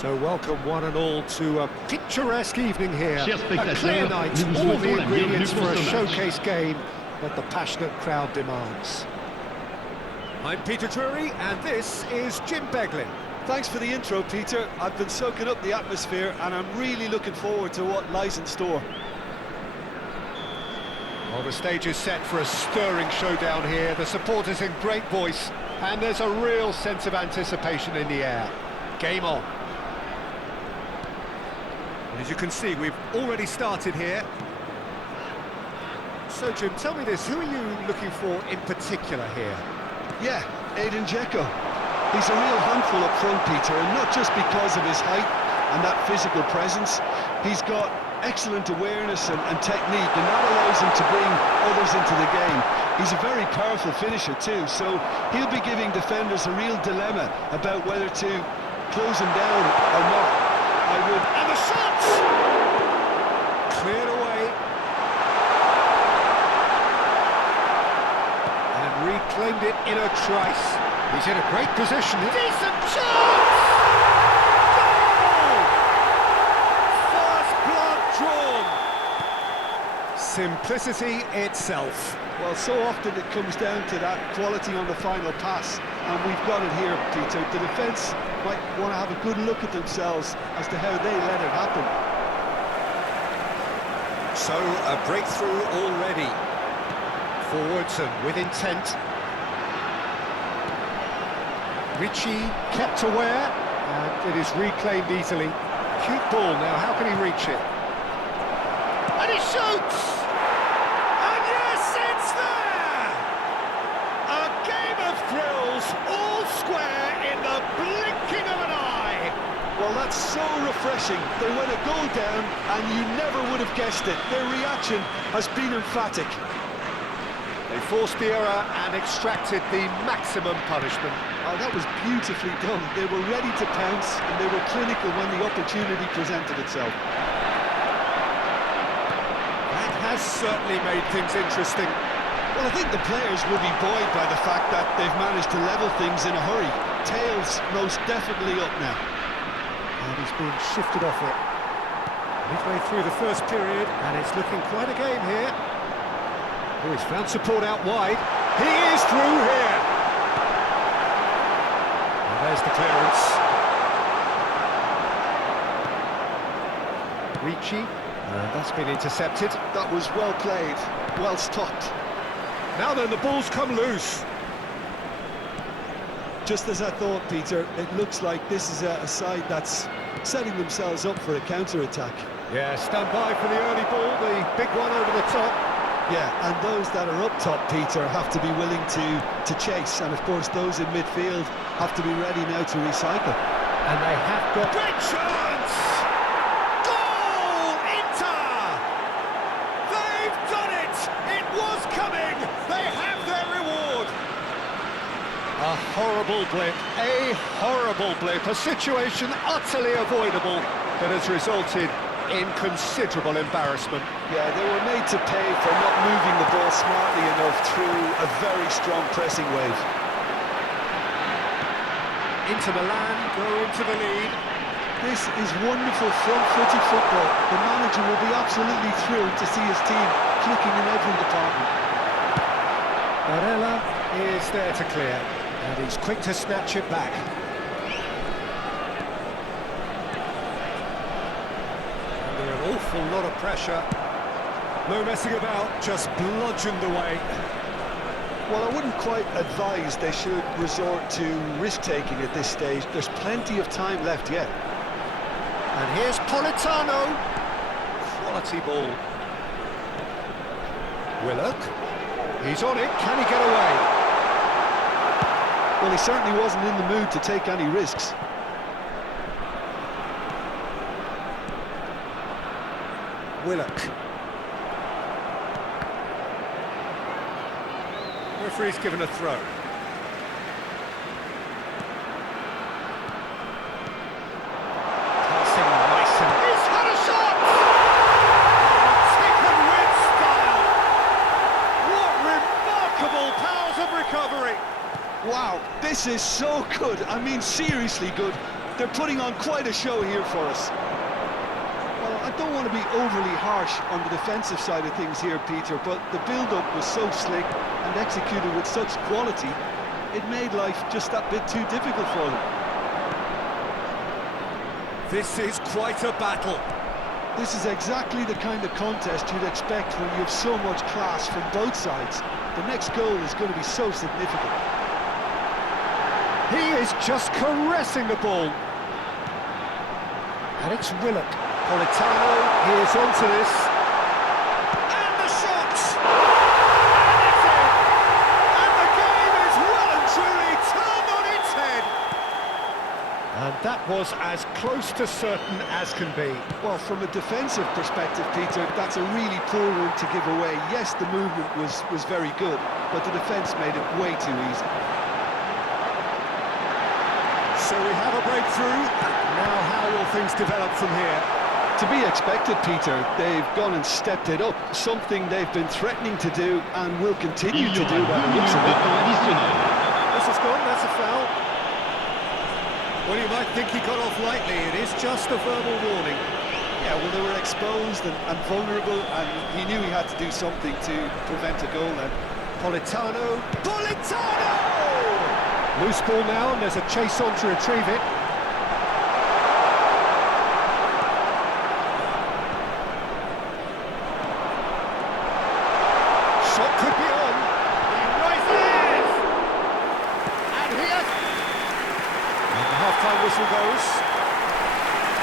So welcome one and all to a picturesque evening here. Chers A spectateurs, clear night, nous vous all souhaitons the la bienvenue ingredients pour for a ce match. showcase game that the passionate crowd demands. I'm Peter Drury and this is Jim Beglin. Thanks for the intro, Peter. I've been soaking up the atmosphere and I'm really looking forward to what lies in store. Well, the stage is set for a stirring showdown here. The supporters in great voice and there's a real sense of anticipation in the air. Game on. And as you can see, we've already started here. So, Jim, tell me this, who are you looking for in particular here? Yeah, Aiden Dzeko. He's a real handful up front, Peter, and not just because of his height and that physical presence. He's got excellent awareness and technique, and that allows him to bring others into the game. He's a very powerful finisher too, so he'll be giving defenders a real dilemma about whether to close him down or not. I would... And the shot! Cleared away. And reclaimed it in a trice. He's in a great position. Decent chance! Goal! First blood drawn. Simplicity itself. Well, so often it comes down to that quality on the final pass, and we've got it here, Peter. The defence might want to have a good look at themselves as to how they let it happen. So, a breakthrough already. Forwards and with intent. Richie kept aware, and it is reclaimed easily. Cute ball now, how can he reach it? And he shoots! And yes, it's there! A game of thrills, all square in the blinking of an eye! Well, that's so refreshing. They went a goal down, and you never would have guessed it. Their reaction has been emphatic. They forced the error and extracted the maximum punishment. Oh, that was beautifully done. They were ready to pounce, and they were clinical when the opportunity presented itself. That has certainly made things interesting. Well, I think the players will be buoyed by the fact that they've managed to level things in a hurry. Tails most definitely up now. And he's being shifted off it. Midway through the first period, and it's looking quite a game here. Oh, he's found support out wide. He is through here. And there's the clearance. Ricci, and that's been intercepted. That was well played, well stopped. Now then, the ball's come loose. Just as I thought, Peter, it looks like this is a side that's setting themselves up for a counter-attack. Yeah, stand by for the early ball, the big one over the top. Yeah, and those that are up top, Peter, have to be willing to chase. And of course, those in midfield have to be ready now to recycle. And they have got... Great chance! Goal! Inter! They've done it! It was coming! They have their reward! A horrible blip, a situation utterly avoidable that has resulted in considerable embarrassment. Yeah, they were made to pay for not moving the ball smartly enough through a very strong pressing wave. Inter Milan go into the lead. This is wonderful front-footed football. The manager will be absolutely thrilled to see his team clicking in every department. Barella is there to clear, and he's quick to snatch it back. An awful lot of pressure. No messing about, just bludgeoned away. Well, I wouldn't quite advise they should resort to risk-taking at this stage. There's plenty of time left yet. And here's Politano. Quality ball. Willock. He's on it, can he get away? Well, he certainly wasn't in the mood to take any risks. Willock. Referee's given a throw. Passing nice and... He's had a shot! Taken with style! What remarkable powers of recovery! Wow, this is so good. I mean, seriously good. They're putting on quite a show here for us. Well, I don't want to be overly harsh on the defensive side of things here, Peter, but the build-up was so slick and executed with such quality, it made life just that bit too difficult for them. This is quite a battle. This is exactly the kind of contest you'd expect when you have so much class from both sides. The next goal is going to be so significant. He is just caressing the ball. And it's Willock. Politano, he is onto this. And the shots! And it's in! And the game is well and truly turned on its head. And that was as close to certain as can be. Well, from a defensive perspective, Peter, that's a really poor one to give away. Yes, the movement was very good, but the defence made it way too easy. So we have a breakthrough. Now how will things develop from here? To be expected, Peter. They've gone and stepped it up, something they've been threatening to do and will continue to do by the looks of it. This has gone, that's a foul. Well, you might think he got off lightly, it is just a verbal warning. Yeah, well, they were exposed and vulnerable, and he knew he had to do something to prevent a goal then. Politano! Loose ball now, and there's a chase on to retrieve it. Shot could be on. He rises! And he has... And the half-time whistle goes.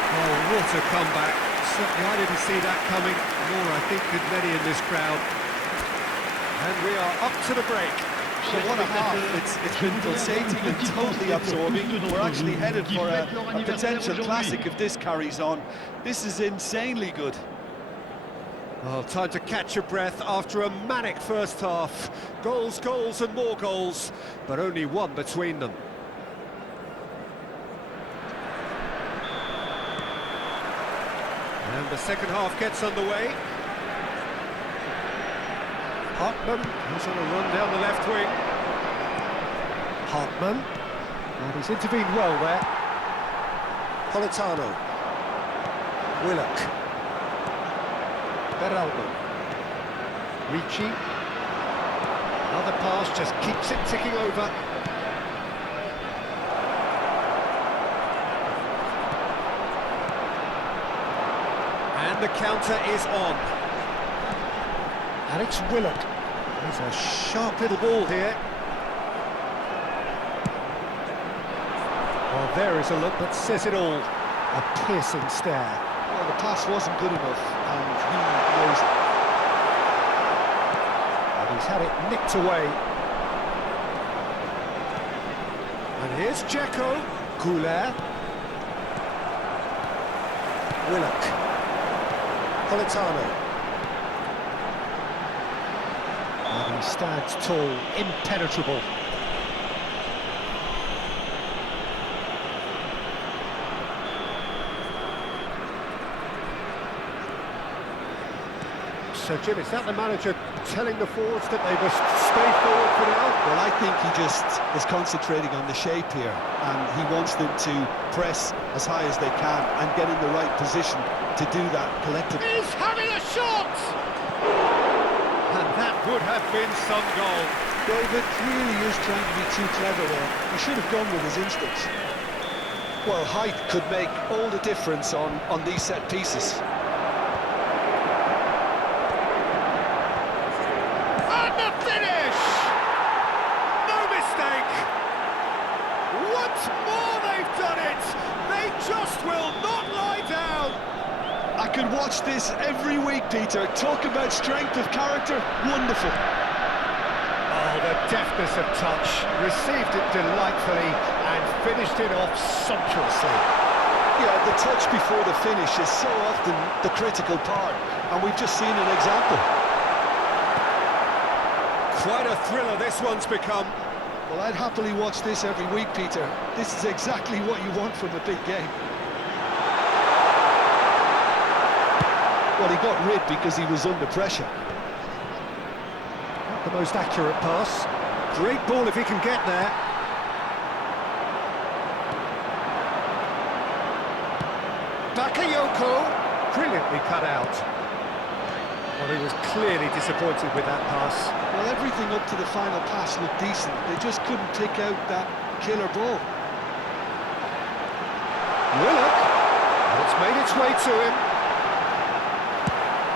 Oh, what a comeback. Certainly I didn't see that coming, nor I think did many in this crowd. And we are up to the break. So what a half. It's been pulsating and totally absorbing. We're actually headed for a potential classic if this carries on. This is insanely good. Oh, time to catch your breath after a manic first half. Goals, goals and more goals, but only one between them. And the second half gets underway. Hartman, who's on a run down the left wing. Hartman, and he's intervened well there. Politano. Willock. Beraldo. Ricci. Another pass, just keeps it ticking over. And the counter is on. And it's Willock. He's a sharp little ball here. Well, there is a look that says it all. A piercing stare. Well, the pass wasn't good enough, and he knows it. And he's had it nicked away. And here's Dzeko. Kolo. Willock. Politano. And he stands tall, impenetrable. So, Jim, is that the manager telling the forwards that they must stay forward for now? Well, I think he just is concentrating on the shape here, and he wants them to press as high as they can and get in the right position to do that collectively. He's having a shot! And that would have been some goal. David really is trying to be too clever there. He should have gone with his instincts. Well, height could make all the difference on these set pieces. And the finish! No mistake! Once more they've done it! They just will not lie down! I could watch this every week, Peter. Talk about strength of character. Wonderful. Oh, the deftness of touch. Received it delightfully and finished it off sumptuously. Yeah, the touch before the finish is so often the critical part, and we've just seen an example. Quite a thriller this one's become. Well, I'd happily watch this every week, Peter. This is exactly what you want from a big game. Well, he got rid because he was under pressure. Not the most accurate pass. Great ball if he can get there. Bakayoko, brilliantly cut out. Well, he was clearly disappointed with that pass. Well, everything up to the final pass looked decent. They just couldn't take out that killer ball. Willock, and it's made its way to him.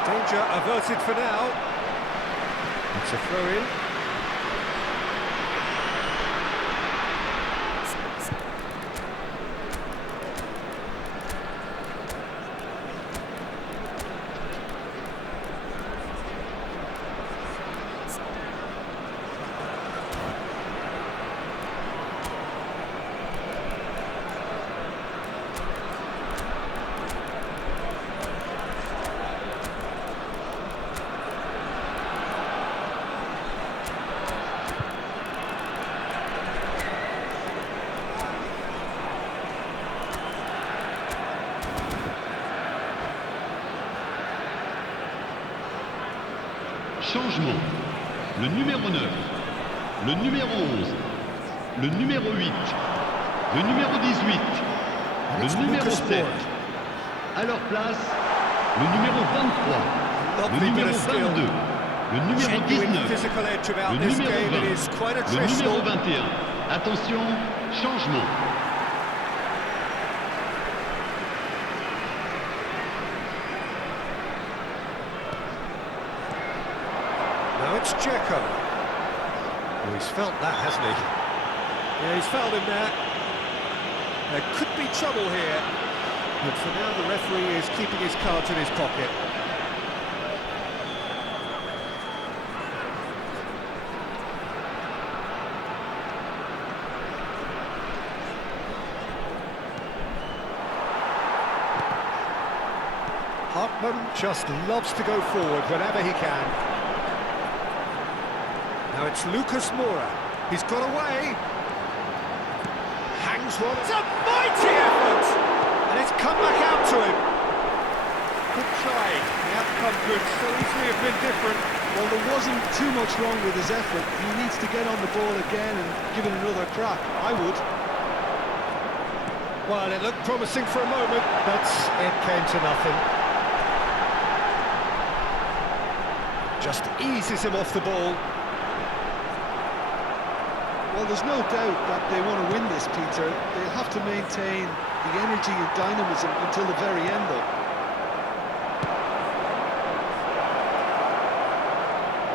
Danger averted for now. It's a throw-in. Changement. Le numéro 9, le numéro 11, le numéro 8, le numéro 18, le numéro 7. À leur place, le numéro 23, le numéro 22, le numéro 19, le numéro 20, le numéro 21. Attention, changement. Now it's Dzeko. Oh, he's felt that, hasn't he? Yeah, he's felt him there. There could be trouble here. But for now, the referee is keeping his cards in his pocket. Hartman just loves to go forward whenever he can. Now it's Lucas Moura. He's got away. Hangs one. It's a mighty effort! And it's come back out to him. Good try. The outcome could so easily have been different. Well, there wasn't too much wrong with his effort. He needs to get on the ball again and give it another crack. I would. Well, it looked promising for a moment, but it came to nothing. Just eases him off the ball. Well, there's no doubt that they want to win this, Peter. They'll have to maintain the energy and dynamism until the very end, though.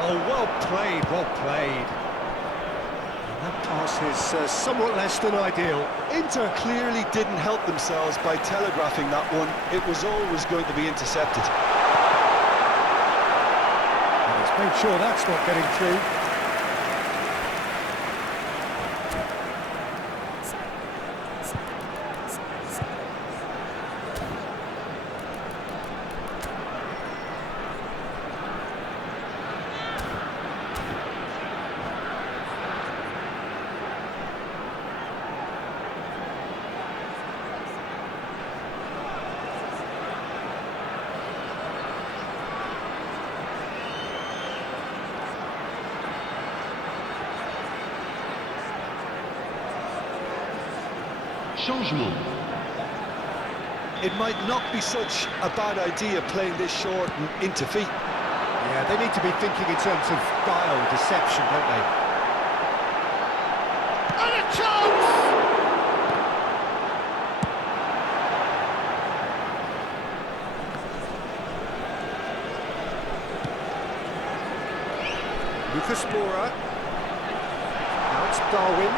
Oh, well played, well played. And that pass is somewhat less than ideal. Inter clearly didn't help themselves by telegraphing that one. It was always going to be intercepted. And he's made sure that's not getting through. Changement. It might not be such a bad idea playing this short and into feet. Yeah, they need to be thinking in terms of guile, deception, don't they? And a chance! Lucas Moura. Now it's Darwin.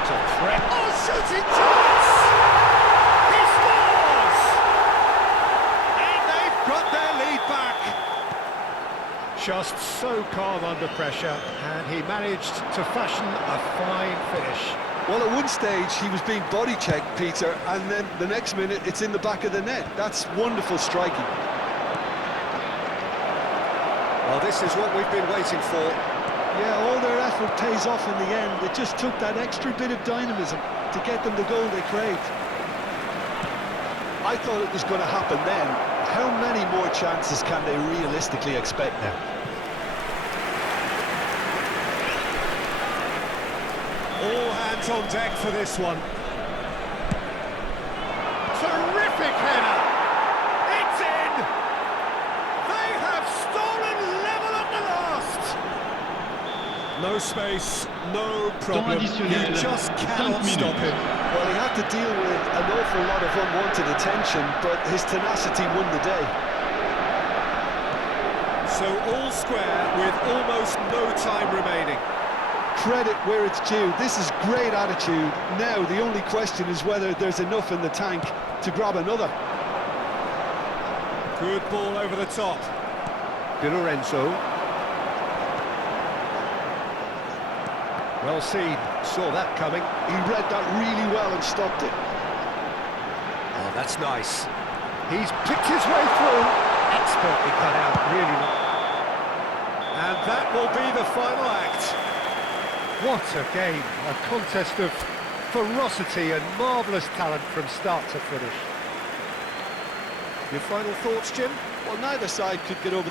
It's a threat. Oh, shooting chance! He scores! And they've got their lead back. Just so calm under pressure, and he managed to fashion a fine finish. Well, at one stage, he was being body-checked, Peter, and then the next minute, it's in the back of the net. That's wonderful striking. Well, this is what we've been waiting for. Yeah, all their effort pays off in the end. It just took that extra bit of dynamism to get them the goal they craved. I thought it was going to happen then. How many more chances can they realistically expect now? All hands on deck for this one. Terrific header! no space, no problem. additionnel, You just 5 cannot stop minutes. him. Well, he had to deal with an awful lot of unwanted attention, but his tenacity won the day. So all square with almost no time remaining. Credit where it's due. This is great attitude. Now, the only question is whether there's enough in the tank to grab another. Good ball over the top. Di Lorenzo. Well seen, saw that coming. He read that really well and stopped it. Oh, that's nice. He's picked his way through. Expertly cut out, really nice. And that will be the final act. What a game, a contest of ferocity and marvellous talent from start to finish. Your final thoughts, Jim? Well, neither side could get over